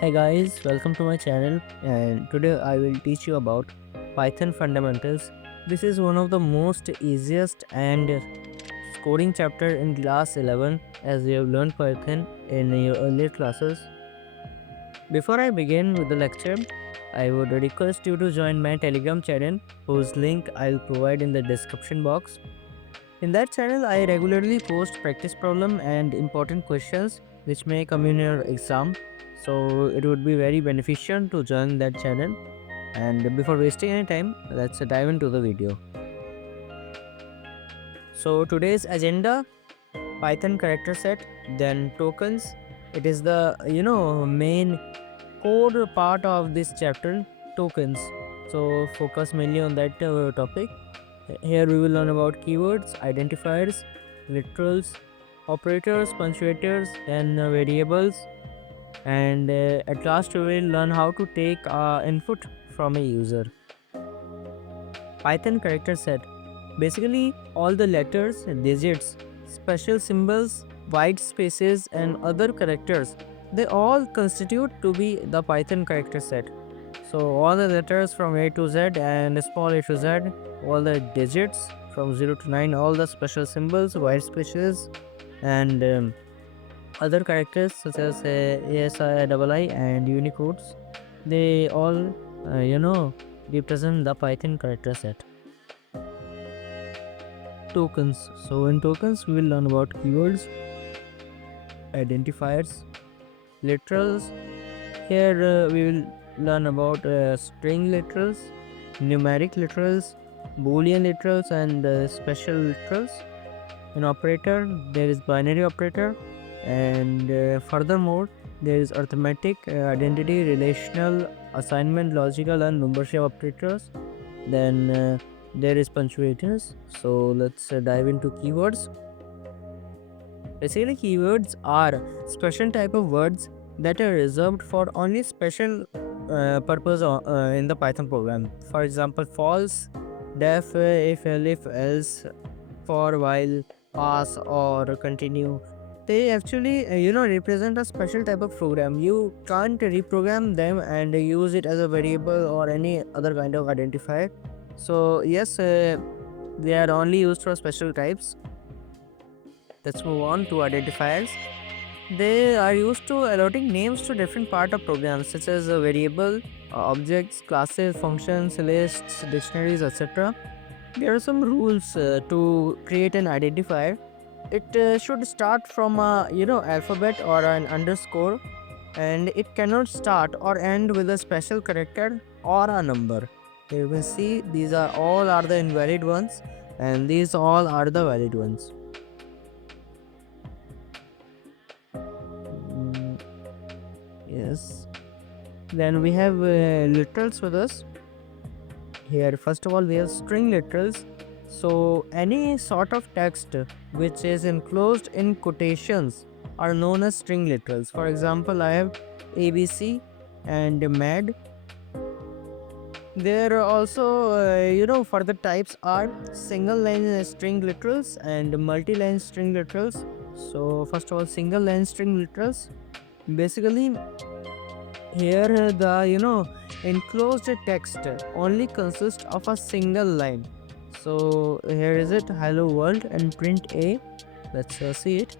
Hey guys, welcome to my channel, and today I will teach you about Python fundamentals. This is one of the most easiest and scoring chapter in class 11 as you have learned Python in your earlier classes. Before I begin with the lecture, I would request you to join my Telegram channel whose link I'll provide in the description box. In that channel, I regularly post practice problem and important questions which may come in your exam. So it would be very beneficial to join that channel. And before wasting any time, let's dive into the video. So today's agenda: Python character set, then tokens. It is the main core part of this chapter, tokens. So focus mainly on that topic. Here we will learn about keywords, identifiers, literals, operators, punctuators, and variables. And at last we will learn how to take input from a user. Python character set. Basically all the letters, digits, special symbols, white spaces and other characters, they all constitute to be the Python character set. So all the letters from A to Z and small a to Z, all the digits from 0 to 9, all the special symbols, white spaces, and other characters such as ASI, II, and Unicodes, they all, represent the Python character set. Tokens. So in tokens, we will learn about keywords, identifiers, literals. Here we will learn about string literals, numeric literals, boolean literals, and special literals. In operator, there is binary operator, and furthermore, there is arithmetic, identity, relational, assignment, logical, and numbership operators. Then there is punctuators. So let's dive into keywords. Basically, keywords are special type of words that are reserved for only special purpose in the Python program. For example, false, def, if, elif, else, for, while, pass, or continue. They actually, represent a special type of program. You can't reprogram them and use it as a variable or any other kind of identifier. So yes, they are only used for special types. Let's move on to identifiers. They are used to allotting names to different part of programs such as a variable, objects, classes, functions, lists, dictionaries, etc. There are some rules to create an identifier. It should start from a alphabet or an underscore, and it cannot start or end with a special character or a number. You will see these are all are the invalid ones, and these all are the valid ones. Yes. Then we have literals with us. Here, first of all, we have string literals. So any sort of text which is enclosed in quotations are known as string literals. For example, I have ABC and mad. There are also, for the types are single line string literals and multi-line string literals. So first of all, single line string literals. Basically, here the enclosed text only consists of a single line. So here is it, hello world, and print a. Let's see it,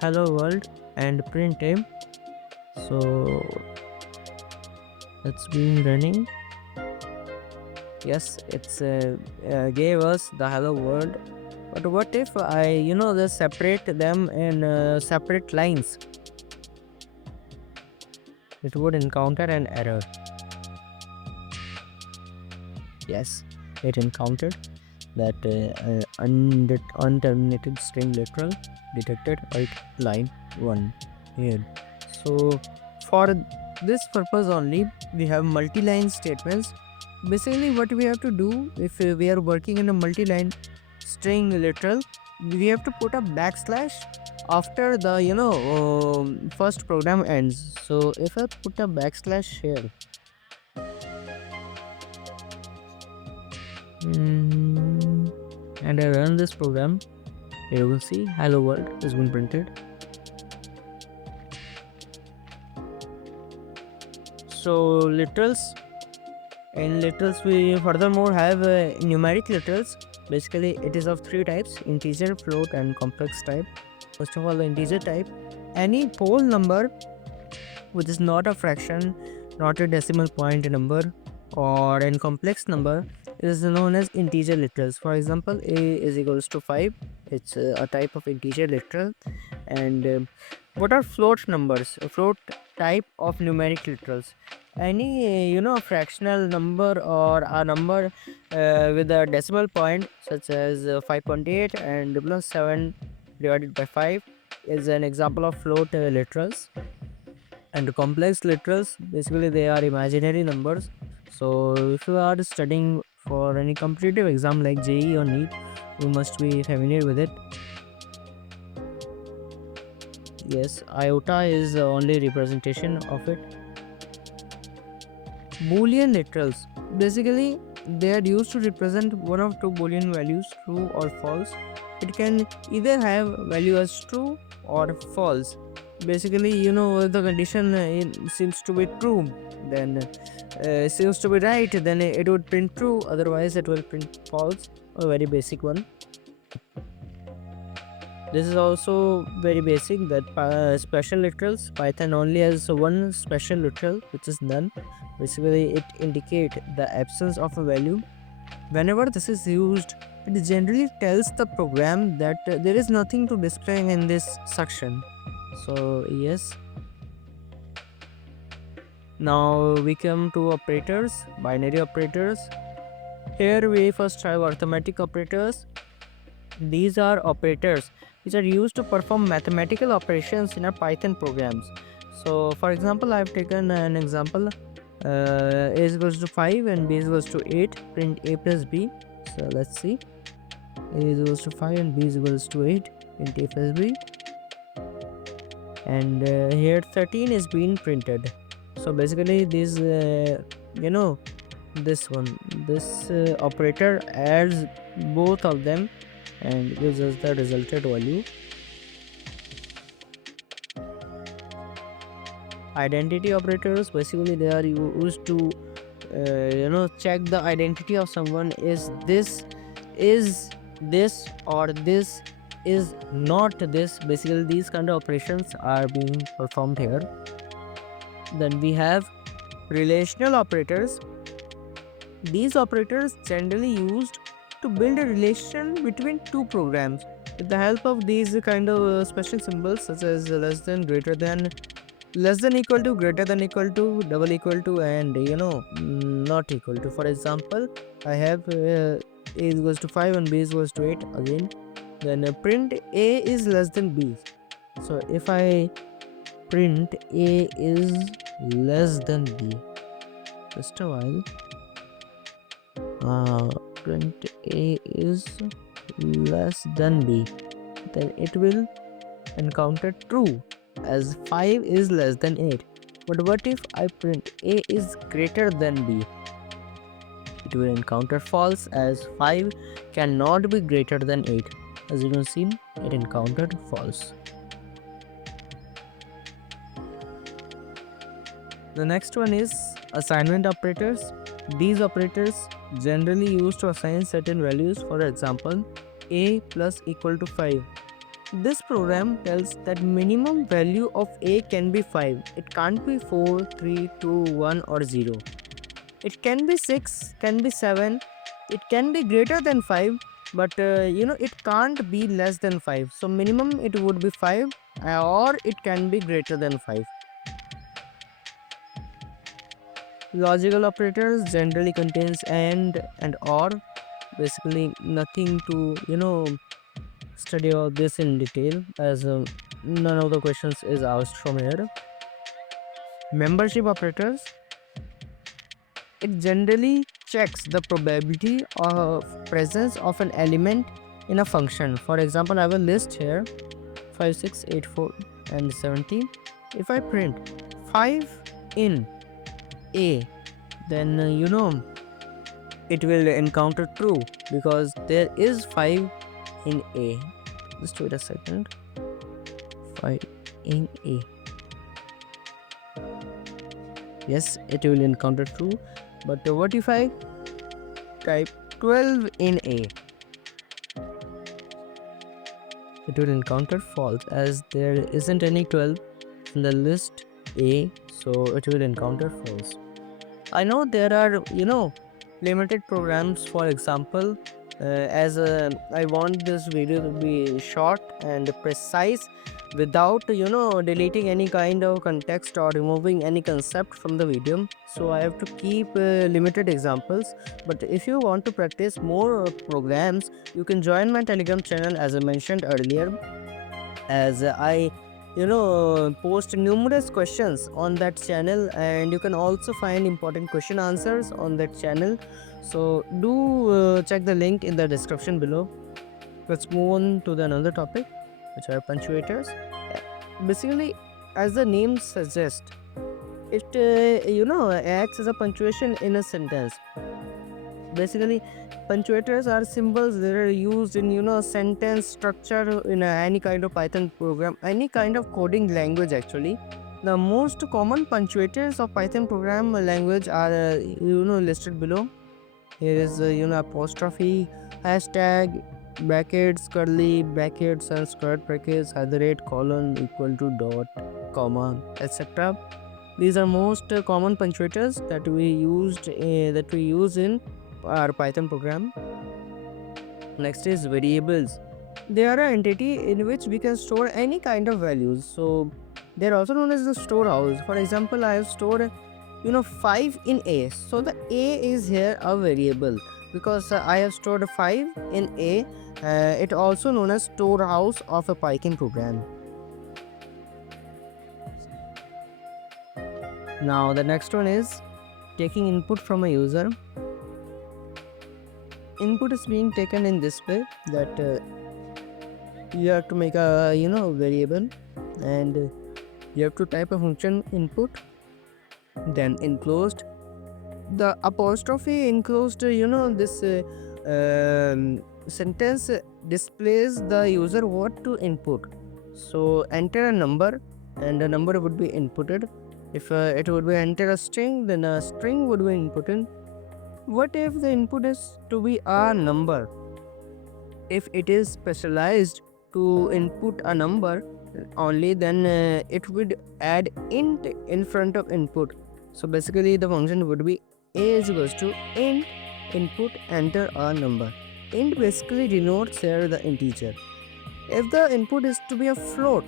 hello world and print a. So it's been running. Yes, it's gave us the hello world. But what if I just separate them in separate lines? It would encounter an error. Yes, it encountered that unterminated string literal detected at line 1 here. So for this purpose only, we have multi-line statements. Basically what we have to do if we are working in a multi-line string literal, we have to put a backslash after the first program ends. So if I put a backslash here, and I run this program, you will see hello world has been printed. So literals. In literals, we furthermore have numeric literals. Basically, it is of three types: integer, float, and complex type. First of all, the integer type. Any whole number which is not a fraction, not a decimal point number, or a complex number is known as integer literals. For example, a is equals to 5. It's a type of integer literal. And what are float numbers? A float type of numeric literals. Any fractional number or a number with a decimal point such as 5.8 and plus 7 divided by 5 is an example of float literals. And complex literals, basically they are imaginary numbers. So if you are studying for any competitive exam like JEE or NEET, you must be familiar with it. Yes, iota is the only representation of it. Boolean literals, basically they are used to represent one of two boolean values, true or false. It can either have value as true or false. Basically, the condition seems to be true, then seems to be right, then it would print true, otherwise it will print false. A very basic one. This is also very basic, that special literals. Python only has one special literal, which is none. Basically, it indicates the absence of a value. Whenever this is used, it generally tells the program that there is nothing to display in this section. So yes. Now we come to operators, binary operators. Here we first have arithmetic operators. These are operators which are used to perform mathematical operations in our Python programs. So for example, I have taken an example. A is equals to 5 and b is equals to 8. Print a plus b. So let's see. A is equals to 5 and b is equals to 8. Print a plus b. And here 13 is being printed. So basically this this operator adds both of them and gives us the resulted value. Identity operators, basically they are used to check the identity of someone. Is this or this is not this. Basically these kind of operations are being performed here. Then we have relational operators. These operators generally used to build a relation between two programs with the help of these kind of special symbols such as less than, greater than, less than equal to, greater than equal to, double equal to, and not equal to. For example, I have a is equals to 5 and b is equals to 8 again. Then print a is less than b. So if I print a is less than b, just a while, print a is less than b, then it will encounter true as 5 is less than 8. But what if I print a is greater than b? It will encounter false as 5 cannot be greater than 8. As you can see, it encountered false. The next one is assignment operators. These operators generally used to assign certain values. For example, a plus equal to 5. This program tells that minimum value of a can be 5. It can't be 4, 3, 2, 1 or 0. It can be 6, can be 7. It can be greater than 5, but it can't be less than 5. So minimum it would be 5 or it can be greater than 5. Logical operators generally contains and or. Basically nothing to study all this in detail, as none of the questions is asked from here. Membership operators, it generally checks the probability of presence of an element in a function. For example, I have a list here 5, 6, 8, 4 and 17. If I print 5 in a, then it will encounter true because there is 5 in a. Just wait a second. 5 in a. Yes, it will encounter true. But what if I type 12 in A? It will encounter false, as there isn't any 12 in the list A, so it will encounter false. I know there are, limited programs. For example, as I want this video to be short and precise without, deleting any kind of context or removing any concept from the video. So I have to keep limited examples. But if you want to practice more programs, you can join my Telegram channel, as I mentioned earlier, as I post numerous questions on that channel, and you can also find important question answers on that channel. So do check the link in the description below. Let's move on to the another topic, which are punctuators. Basically, as the name suggests, it acts as a punctuation in a sentence. Basically, punctuators are symbols that are used in sentence structure in any kind of Python program, any kind of coding language. Actually, the most common punctuators of Python program language are listed below. Here is apostrophe, hashtag, brackets, curly brackets, and square brackets, @ colon, equal to, dot, comma, etc. These are most common punctuators that we use in our Python program. Next is variables. They are an entity in which we can store any kind of values. So they are also known as the storehouse. For example, I have stored 5 in A. So the A is here a variable because I have stored 5 in A. It also known as storehouse of a Python program. Now the next one is taking input from a user. Input is being taken in this way, that you have to make a variable, and you have to type a function input, then enclosed. The apostrophe enclosed this sentence displays the user what to input. So enter a number, and the number would be inputted. If it would be enter a string, then a string would be inputted. What if the input is to be a number? If it is specialized to input a number only, then it would add int in front of input. So basically the function would be a is equals to int input enter a number. Int basically denotes here the integer. If the input is to be a float,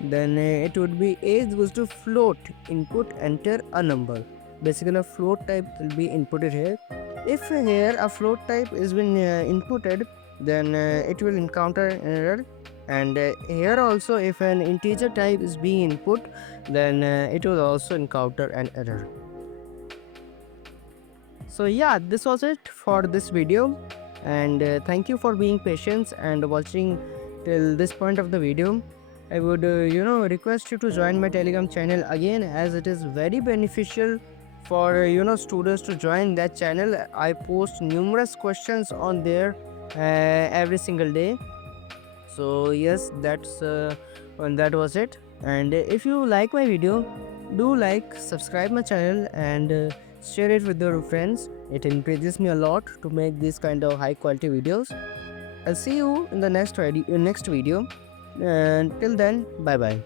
then it would be a is equals to float input enter a number. Basically a float type will be inputted here. If here a float type is been inputted, then it will encounter an error. And here also, if an integer type is being input, then it will also encounter an error. So yeah, this was it for this video, and thank you for being patient and watching till this point of the video. I would request you to join my Telegram channel again, as it is very beneficial for students to join that channel. I post numerous questions on there every single day. So yes, that was it. And if you like my video, do like, subscribe my channel, and share it with your friends. It encourages me a lot to make these kind of high quality videos. I'll see you in the next video. And till then, bye bye.